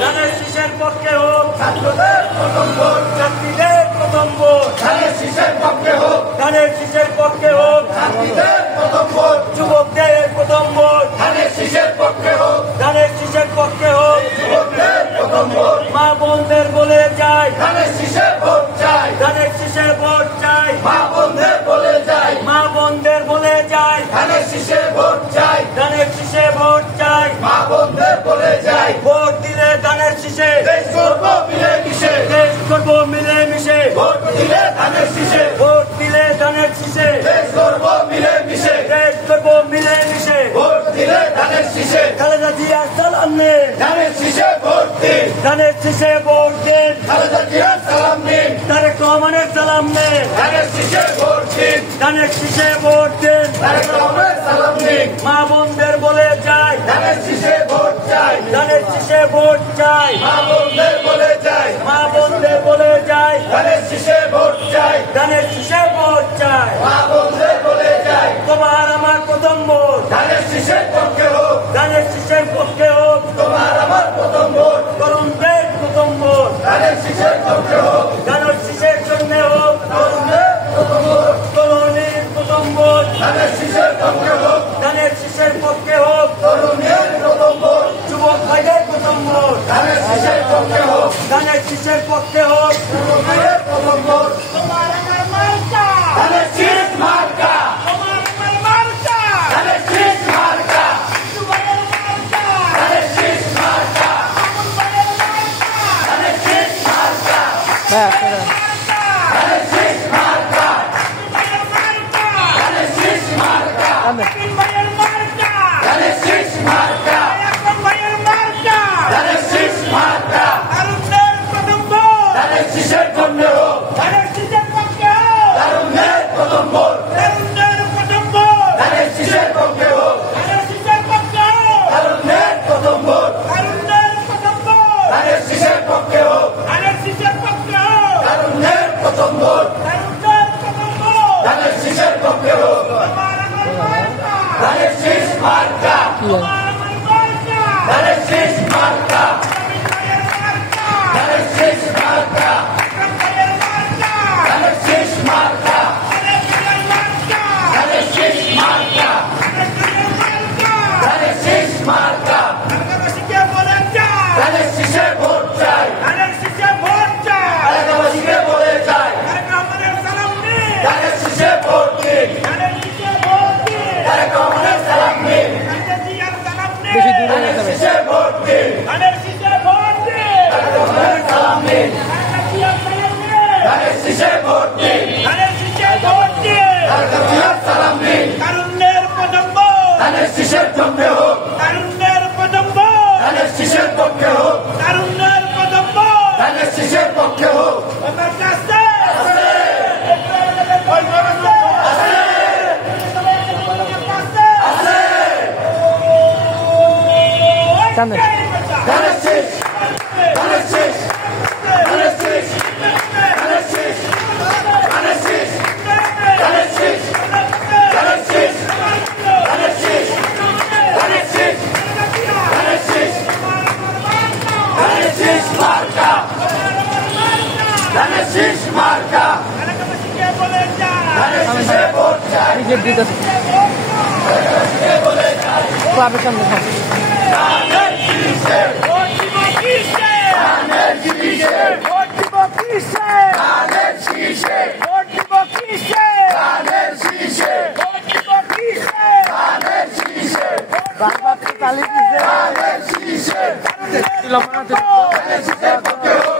ধানের শীষের পক্ষে হোক ছাত্রদের প্রথম ভোট, ছাত্রীদের প্রথম ভোট ধানের শীষের পক্ষে হোক, ধানের শীষের পক্ষে হোক ছাত্রীদের প্রথম ভোট, যুবকদের প্রথম ভোট ধানের শীষের পক্ষে হোক, ধানের শীষের পক্ষে হোক যুবকদের প্রথম ভোট, মা বোনদের বলে যায় ধানের শীষের ভোট চাই, ধানের শীষের ভোট চাই মা বোনদের বলে যাই, মা বোনদের বলে যায় ধানের শীষের ভোট চাই, ধানের শীষে ভোট চাই মা বোনদের বলে যাই, ভোট দিলে ধানের শীষে দেশ করব মিলে মিশে, দেশ করবো মিলে মিশে ভোট দিলে ধানের শীষে, ভোট দিলে ধানের শীষে দেশ করব মিলে মিশে, দেশ করবো মিলে মিশে ভোট দিলে ধানের শীষে, খালেদা জিয়ার সালাম নেন ধানের শীষে ভোট দিন, ধানের শীষে ভোট দেন খালেদা জিয়ার সালাম নিন, তারেক রহমানের সালাম নেন ধানের শীষে ভোট দিন, ধানের শীষে ভোট দেন তারেক রহমানের সালাম নিন, মা বোনদের বলে যায় ধানের শীষে ভোট চাই, ধানের শীষে ভোট চাই মা বোনদের বলে যাই, মা বোনদের বলে যায় ধানের শীষে ভোট চাই, ধানের শীষে ভোট চাই মা বোনদের বলে যাই, তোমার আমার প্রথম ভোট ধানের শীষের পক্ষে হোক, ধানের শীষের পক্ষে হোক তোমার আমার প্রথম ভোট, তরুণদের প্রথম ভোট ধানের শীষের পক্ষে হোক, ধানের শীষের জন্য হোক তরুণদের প্রথম ভোট, তরুণীর প্রথম ভোট ধানের শীষের পক্ষে হোক, ধানের শীষের পক্ষে হোক তরুণদের প্রথম ভোট, যুবক ভাইদের প্রথম ভোট ধানের শীষের পক্ষে হোক, ধানের শীষের পক্ষে হোক তরুণদের প্রথম ভোট, ধানের শীষ মার্কা, ধানের শীষ মার্কা, ধানের শীষ মার্কা, ধানের শীষ মার্কা, ধানের শীষ মার্কা, ধানের শীষ মার্কা, ধানের শীষ মার্কা, ধানের শীষ মার্কা, ধানের শীষের জন্য হোক, তরুণদের প্রথম ভোট, ধানের শীষের পক্ষে হোক, তরুণদের প্রথম ভোট, ধানের শীষের পক্ষে হোক, তরুণদের প্রথম ভোট, ধানের শীষের পক্ষে হোক, ধানের শীষ মার্কা, ধানের শীষ মার্কা, ধানের শীষ মার্কা, ধানের শীষ মার্কা, ধানের শীষ মার্কা, ধানের শীষ মার্কা, ধানের শীষে ভোট চাই, এলাকাবাসীকে বলে যাই, ধানের শীষে ভোট দিন, তারেক রহমানের সালাম নিন, ধানের শীষে ভোট দিন, তারেক রহমানের সালাম নিন, ধানের শীষে ভোট দিন, তারেক রহমানের সালাম নিন, ধানের শীষের জন্য হোক, ধানের শীষের পক্ষে হোক, ধানের শীষের পক্ষে হোক, ধানের শীষ, ধানের শীষ, ধানের শীষ, ধানের শীষ, ধানের শীষ, ধানের শীষ, ধানের শীষ, ধানের শীষ, ধানের শীষ, ধানের শীষ, ধানের শীষ মার্কা, ধানের শীষ মার্কা, ধানের শীষে ভোট চাই, বলে যাই, ধানের শীষে, ধানের শীষে, ধানের শীষে, ধানের শীষে, ধানের শীষে, ধানের শীষে, ধানের শীষের পক্ষে হোক,